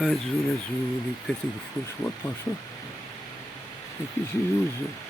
Azul, azul, e que tu foste uma pacha. É que se usa.